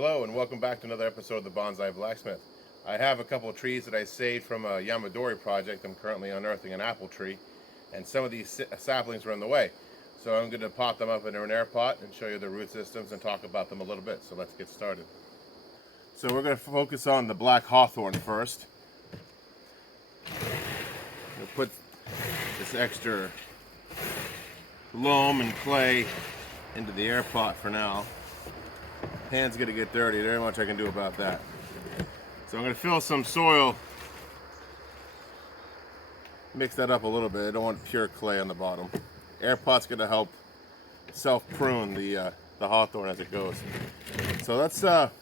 Hello and welcome back to another episode of the Bonsai Blacksmith. I have a couple of trees that I saved from a Yamadori project. I'm currently unearthing an apple tree, and some of these saplings are in the way. So I'm going to pop them up into an air pot and show you the root systems and talk about them a little bit. So let's get started. So we're going to focus on the Black Hawthorne first. We'll put this extra loam and clay into the air pot for now. Hand's gonna get dirty. There ain't much I can do about that. So I'm gonna fill some soil, mix that up a little bit. I don't want pure clay on the bottom. Air pot's gonna help self-prune the hawthorn as it goes. So let's talk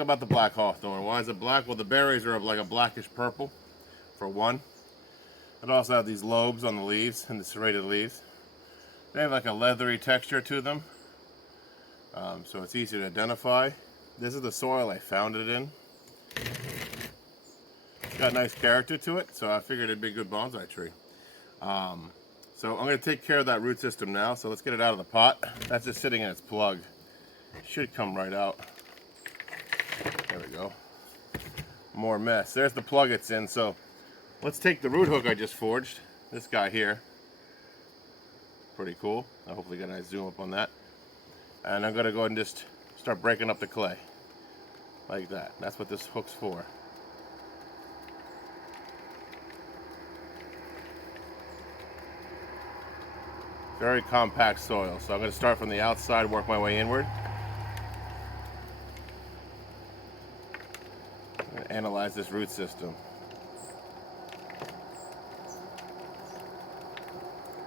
about the black hawthorn. Why is it black? Well, the berries are of like a blackish purple, for one. It also have these lobes on the leaves and the serrated leaves. They have like a leathery texture to them. So it's easy to identify. This is the soil I found it in. It's got nice character to it, so I figured it'd be a good bonsai tree. So I'm going to take care of that root system now, so let's get it out of the pot. That's just sitting in its plug. Should come right out. There we go. More mess. There's the plug it's in, so let's take the root hook I just forged. This guy here. Pretty cool. I'll hopefully get a nice zoom up on that. And I'm going to go ahead and just start breaking up the clay. Like that. That's what this hook's for. Very compact soil. So I'm going to start from the outside, work my way inward. And analyze this root system.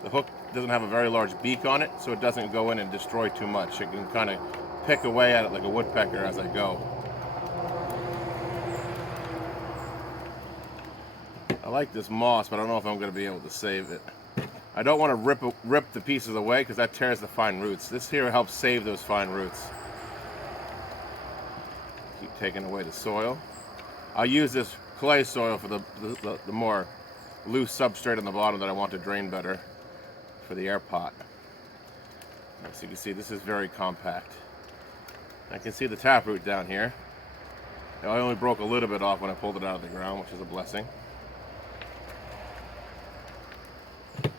The hook doesn't have a very large beak on it, so it doesn't go in and destroy too much. It can kind of pick away at it like a woodpecker as I go. I like this moss, but I don't know if I'm going to be able to save it. I don't want to rip the pieces away because that tears the fine roots. This here helps save those fine roots. Keep taking away the soil. I'll use this clay soil for the more loose substrate on the bottom that I want to drain better for the air pot. As you can see, this is very compact. I can see the taproot down here. I only broke a little bit off when I pulled it out of the ground, which is a blessing. There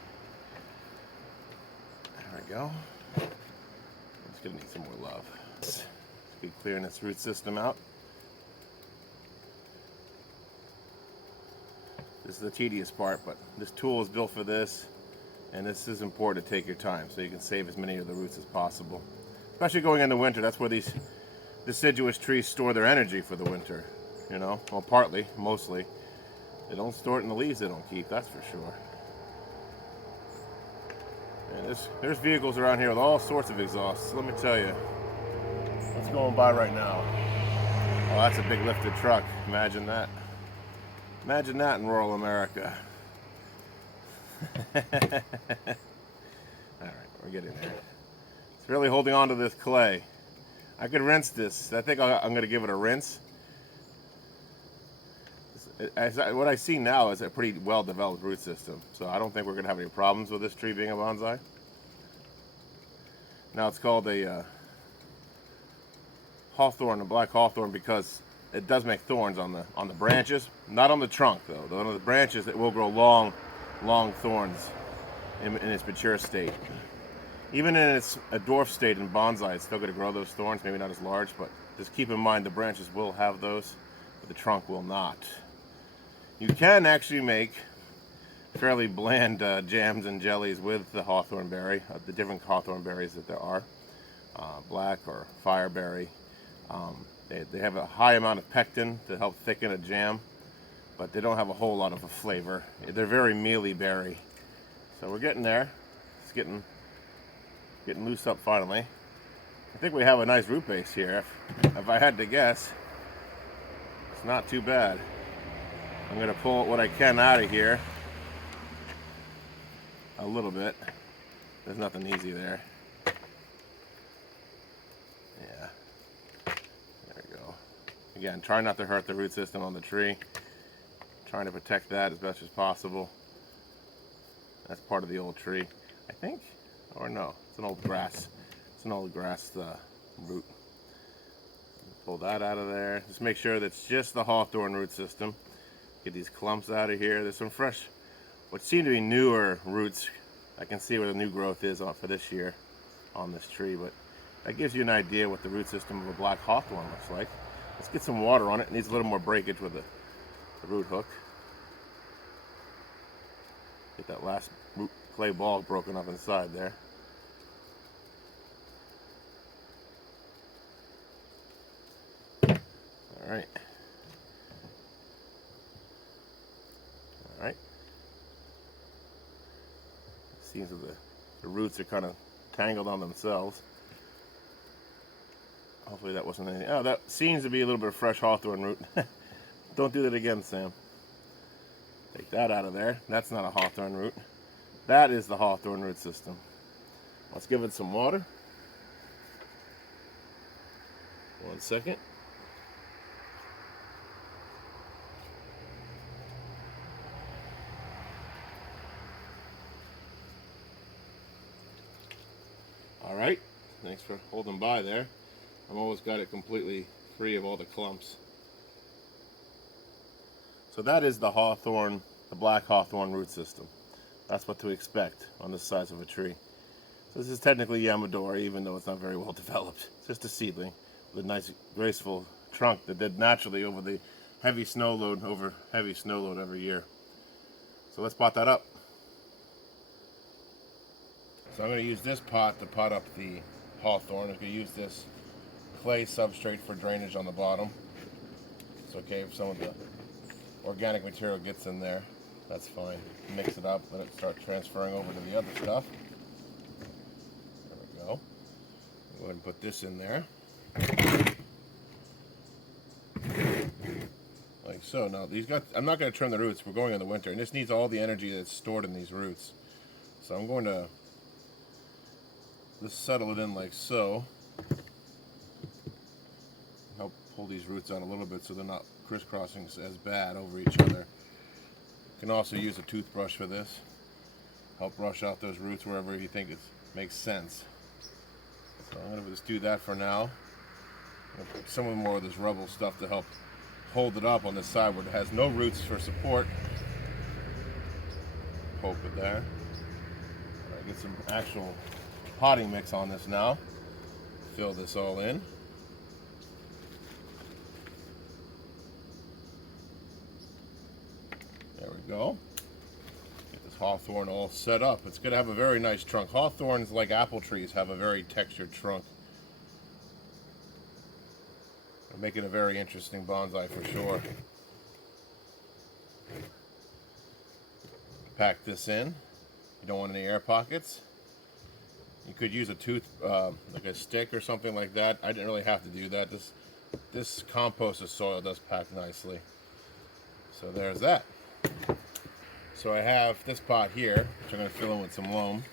we go. It's gonna need some more love. Let's be clearing this root system out. This is the tedious part, but this tool is built for this. And this is important to take your time so you can save as many of the roots as possible. Especially going into winter, that's where these deciduous trees store their energy for the winter. You know, well, partly, mostly. They don't store it in the leaves they don't keep, that's for sure. And there's vehicles around here with all sorts of exhausts. Let me tell you, what's going by right now? Oh, that's a big lifted truck. Imagine that. Imagine that in rural America. Alright, we're getting there. It's really holding on to this clay. I could rinse this. I think I'm going to give it a rinse. What I see now is a pretty well developed root system, so I don't think we're going to have any problems with this tree being a bonsai. Now it's called a hawthorn, a black hawthorn, because it does make thorns on the branches, not on the trunk though. On the branches it will grow long thorns in its mature state. Even in its a dwarf state in bonsai, it's still going to grow those thorns, maybe not as large, but just keep in mind the branches will have those, but the trunk will not. You can actually make fairly bland jams and jellies with the hawthorn berry, the different hawthorn berries that there are, black or fireberry. They have a high amount of pectin to help thicken a jam, but they don't have a whole lot of a flavor. They're very mealy berry. So we're getting there. It's getting loose up finally. I think we have a nice root base here. If I had to guess, it's not too bad. I'm going to pull what I can out of here. A little bit. There's nothing easy there. Yeah. There we go. Again, try not to hurt the root system on the tree. Trying to protect that as best as possible. That's part of the old tree, I think, or no, it's an old grass. It's an old grass root. Pull that out of there. Just make sure that's just the hawthorn root system. Get these clumps out of here. There's some fresh, what seem to be newer roots. I can see where the new growth is on for this year on this tree, but that gives you an idea what the root system of a black hawthorn looks like. Let's get some water on it. It needs a little more breakage with the root hook. Get that last root clay ball broken up inside there. All right. All right. Seems that the roots are kind of tangled on themselves. Hopefully that wasn't anything. Oh, that seems to be a little bit of fresh hawthorn root. Don't do that again, Sam. Take that out of there. That's not a hawthorn root. That is the hawthorn root system. Let's give it some water. 1 second. All right. Thanks for holding by there. I've almost got it completely free of all the clumps. So that is the hawthorn, the black hawthorn root system. That's what to expect on this size of a tree. So this is technically Yamadori, even though it's not very well developed. It's just a seedling with a nice, graceful trunk that did naturally over the heavy snow load every year. So let's pot that up. So I'm going to use this pot to pot up the hawthorn. I'm going to use this clay substrate for drainage on the bottom. It's okay if some of the organic material gets in there. That's fine. Mix it up, let it start transferring over to the other stuff. There we go. Go ahead and put this in there. Like so. Now I'm not going to trim the roots. We're going in the winter, and this needs all the energy that's stored in these roots. So I'm going to just settle it in like so. Help pull these roots out a little bit so they're not crisscrossing as bad over each other. You can also use a toothbrush for this. Help brush out those roots wherever you think it makes sense. So I'm going to just do that for now. I'm going to put some more of this rubble stuff to help hold it up on this side where it has no roots for support. Poke it there. Right, get some actual potting mix on this now. Fill this all in. There we go. Get this hawthorn all set up. It's going to have a very nice trunk. Hawthorns, like apple trees, have a very textured trunk. It'll make it a very interesting bonsai for sure. Pack this in. You don't want any air pockets. You could use a like a stick or something like that. I didn't really have to do that. This composted soil does pack nicely. So there's that. So I have this pot here, which I'm going to fill in with some loam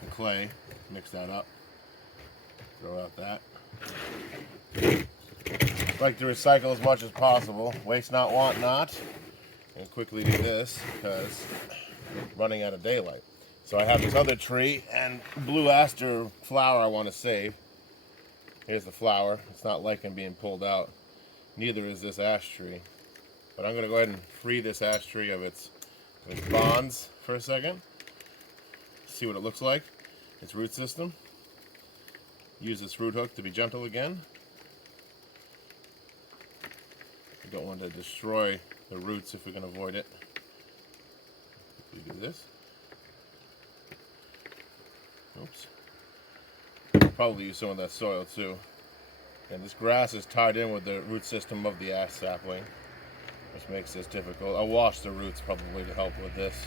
and clay. Mix that up. Throw out that. Like to recycle as much as possible. Waste not, want not. And quickly do this because I'm running out of daylight. So I have this other tree and blue aster flower I want to save. Here's the flower. It's not liking being pulled out. Neither is this ash tree. But I'm going to go ahead and free this ash tree of its bonds for a second. See what it looks like. Its root system. Use this root hook to be gentle again. We don't want to destroy the roots if we can avoid it. We do this. Oops. Probably use some of that soil too. And this grass is tied in with the root system of the ash sapling, which makes this difficult. I'll wash the roots probably to help with this.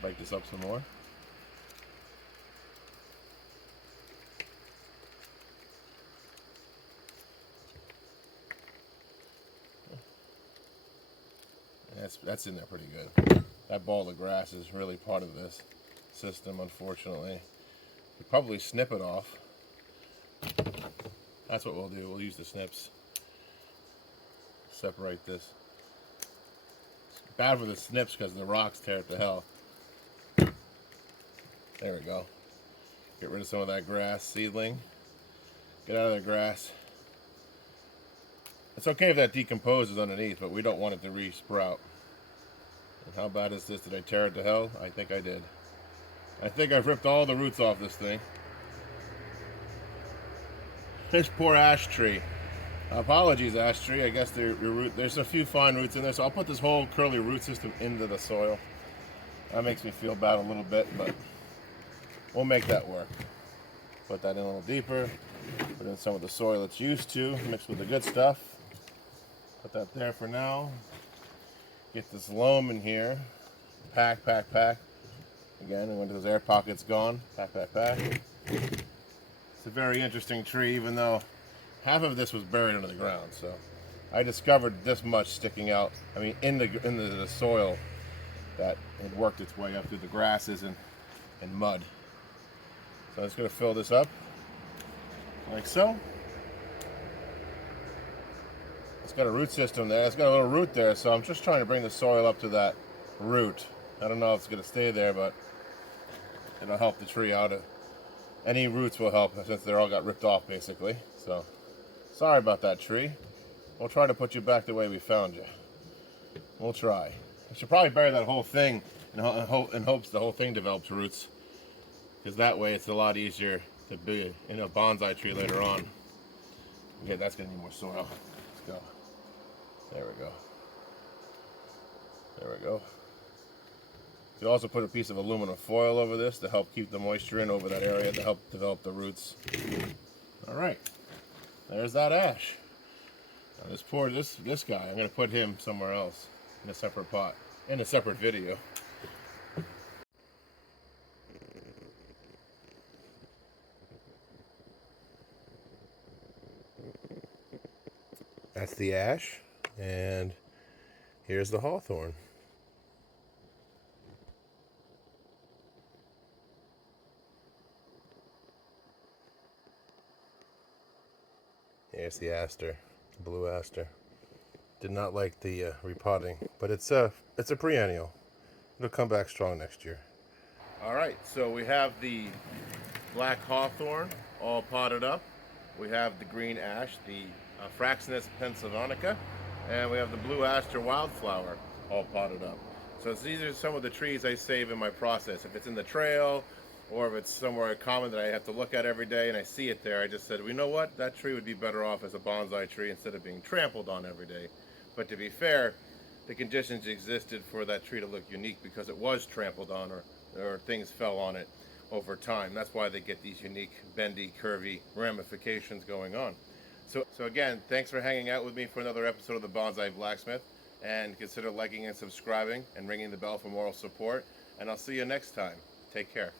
Break this up some more. That's in there pretty good. That ball of grass is really part of this system, unfortunately. We'll probably snip it off. That's what we'll do. We'll use the snips. Separate this. It's bad for the snips because the rocks tear it to hell. There we go. Get rid of some of that grass seedling. Get out of the grass. It's okay if that decomposes underneath, but we don't want it to re-sprout. And how bad is this? Did I tear it to hell? I think I did. I think I've ripped all the roots off this thing. This poor ash tree. Apologies, ash tree. I guess there's a few fine roots in there, so I'll put this whole curly root system into the soil. That makes me feel bad a little bit, but we'll make that work. Put that in a little deeper. Put in some of the soil it's used to, mixed with the good stuff. Put that there for now. Get this loam in here. Pack, pack, pack. Again, when those air pockets gone. Pack, pack, pack. It's a very interesting tree, even though half of this was buried under the ground. So I discovered this much sticking out. I mean, in the soil that had worked its way up through the grasses and mud. So I'm just going to fill this up like so. It's got a root system there. It's got a little root there, so I'm just trying to bring the soil up to that root. I don't know if it's going to stay there, but it'll help the tree out. Any roots will help since they're all got ripped off basically. So sorry about that, tree. We'll try to put you back the way we found you. We'll try. I should probably bury that whole thing in hopes the whole thing develops roots, because that way it's a lot easier to be in a bonsai tree later on. Okay, that's going to need more soil. Let's go. There we go. There we go. You also put a piece of aluminum foil over this to help keep the moisture in over that area to help develop the roots. All right, there's that ash. Now this guy, I'm going to put him somewhere else in a separate pot, in a separate video. That's the ash, and here's the hawthorn. Here's the aster, the blue aster. Did not like the repotting, but it's a perennial. It'll come back strong next year. All right, so we have the black hawthorn all potted up. We have the green ash, the Fraxinus pennsylvanica, and we have the blue aster wildflower all potted up. So these are some of the trees I save in my process. If it's in the trail, or if it's somewhere common that I have to look at every day and I see it there, I just said, well, you know what? That tree would be better off as a bonsai tree instead of being trampled on every day. But to be fair, the conditions existed for that tree to look unique because it was trampled on or things fell on it over time. That's why they get these unique bendy, curvy ramifications going on. So again, thanks for hanging out with me for another episode of the Bonsai Blacksmith, and consider liking and subscribing and ringing the bell for moral support, and I'll see you next time. Take care.